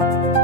you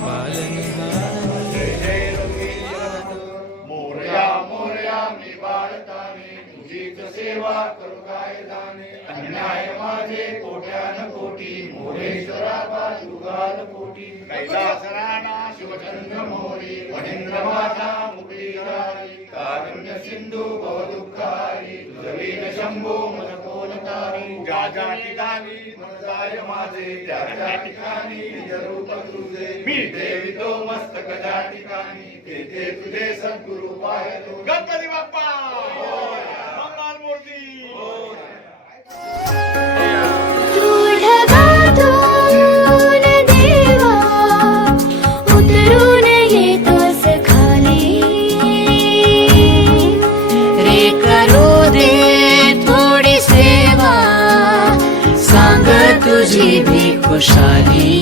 ज्ञान कोटी मोरेश्वरा पायुगाल कोटी कैलासराणा शिवचंद्र मोरी महेंद्रमाता मुरलीधरारी कारुण्य सिंधू भवदुःखारी तुझवीन शंभो मनकोलकारी ज्या ज्या ठिकाणी मनदाय माझे त्या त्या ठिकाणी निजरूप तुझे मी देवी तो मस्तक ज्या ते ते तुझे सद्गुरु पाहतो गणपती बाप्पा! সারি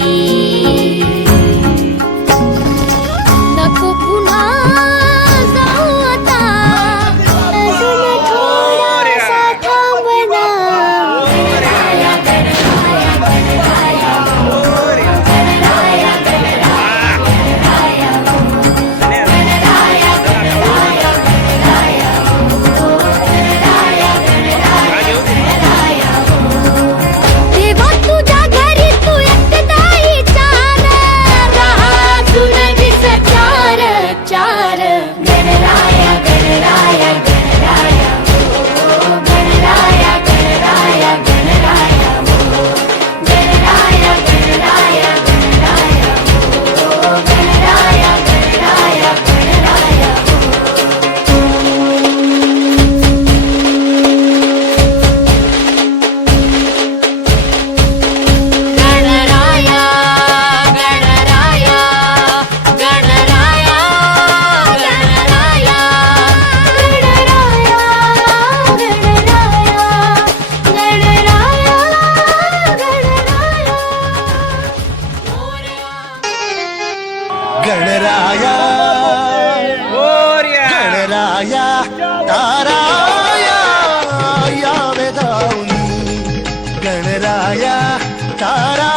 गणराया तारा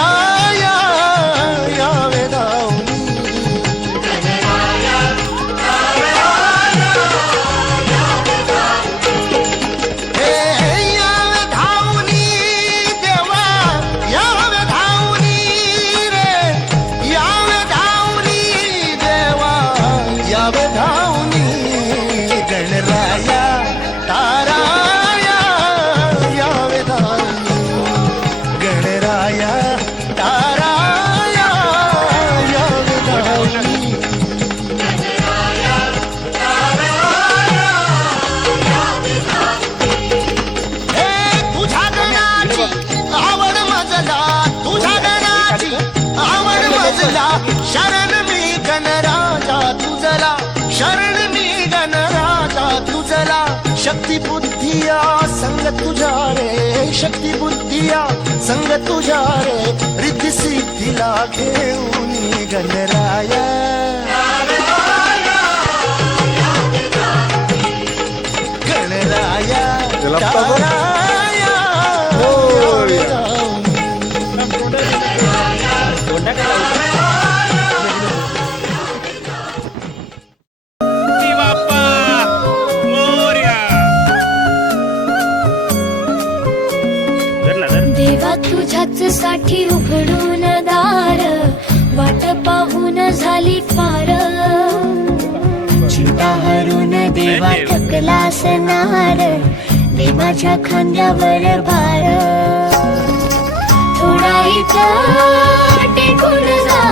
आवड शरण मी गणराजा तुझला. शरण मी गणराजा तुझला. शक्ती बुद्धिया संग तुझा रे. शक्ती बुद्धिया संग तुझा रे. रिद्धी सिद्धीला घेऊन गणराया. गणराया. तुझ्याच साठी उघडून दार वाट पाहून झाली फार चिंता हरून देवा थकला असणार दे माझ्या खांद्यावर भार. थोडा इथं टेकून जा.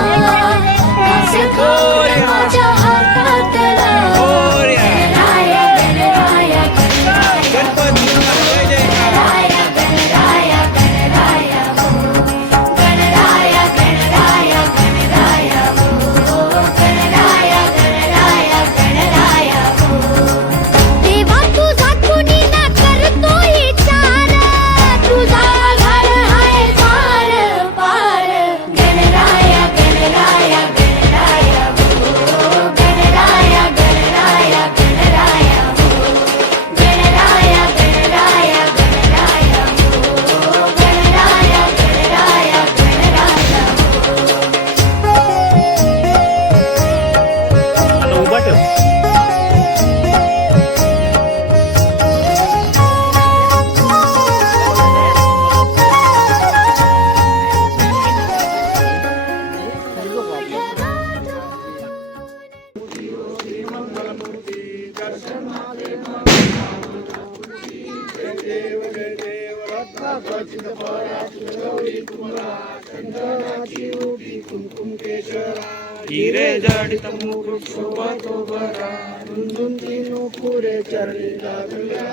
हिरे जडित मुकुट शोभतो बरा रुंदून तीनू पुरे चरली लागल्या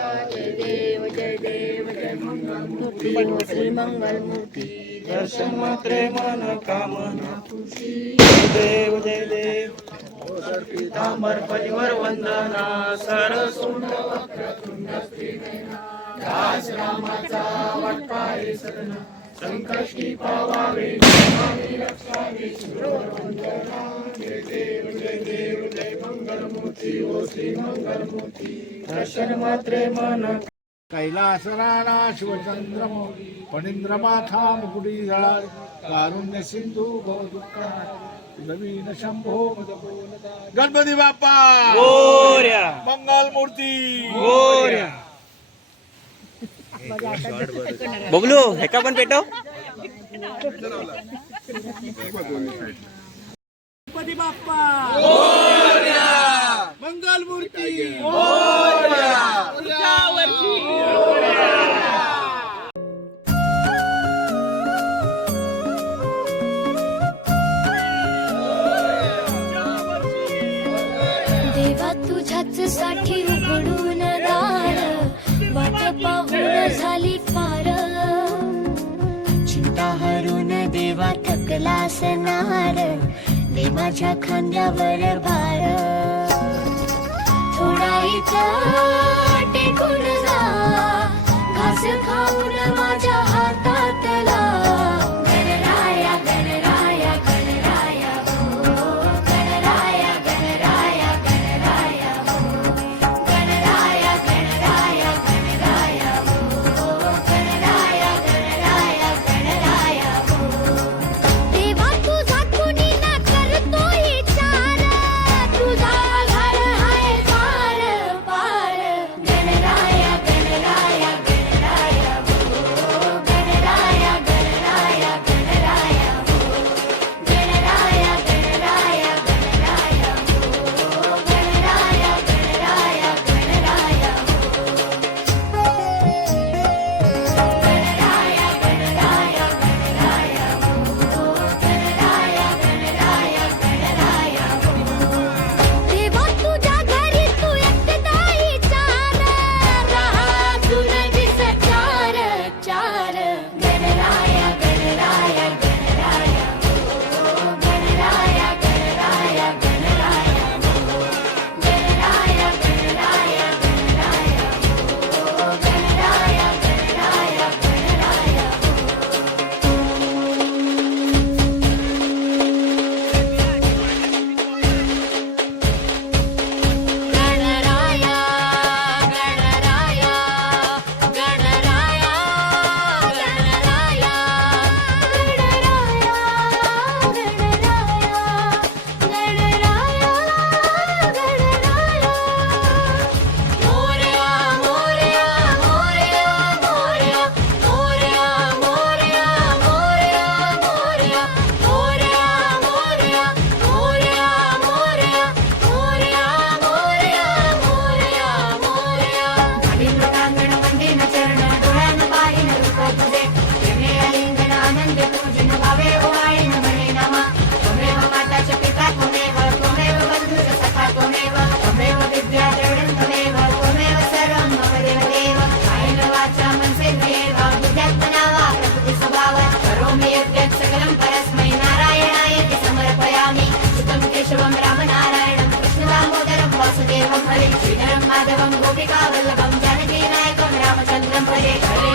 दर्शन मात्रे मन कामना देव जय देव पीतांबर परिवर वंदना सरसुंड वक्रतुंड दास रामाचा वटपाय सदना. संकष्टी पावावे. रक्षावी वंदना जय देव जय देव जय मंगलमूर्ती ओ श्री मंगलमूर्ती. दर्शन मात्रे मन. कैलासराणा शिवचंद्रम फणींद्रमाथा मुकुटी जळा कारुण्य सिंधू भव दुःख नवीन शंभो गणपती बाप्पा! मंगल मूर्ती बबलू हे का पण पेटव. गणपती बाप्पा. मंगल मूर्ती देवा तुझ्याच साठी झाली फार चिंता हरून देवा थकला असणार दे माझ्या खांद्यावर भार. थोडा इथं टेकून जा. घास खाऊन माझ्या కేశవం రామనారాయణం కృష్ణదామోదరం వాసుదేవం హరి శ్రీధరం మాధవం గోపికా వల్లభం జానకీ నాయకం రామచంద్రం హరి హరే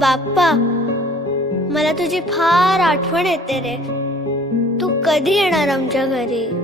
బాప్పా! मला तुझी फार आठवण येते रे. तू कधी येणार आमच्या घरी?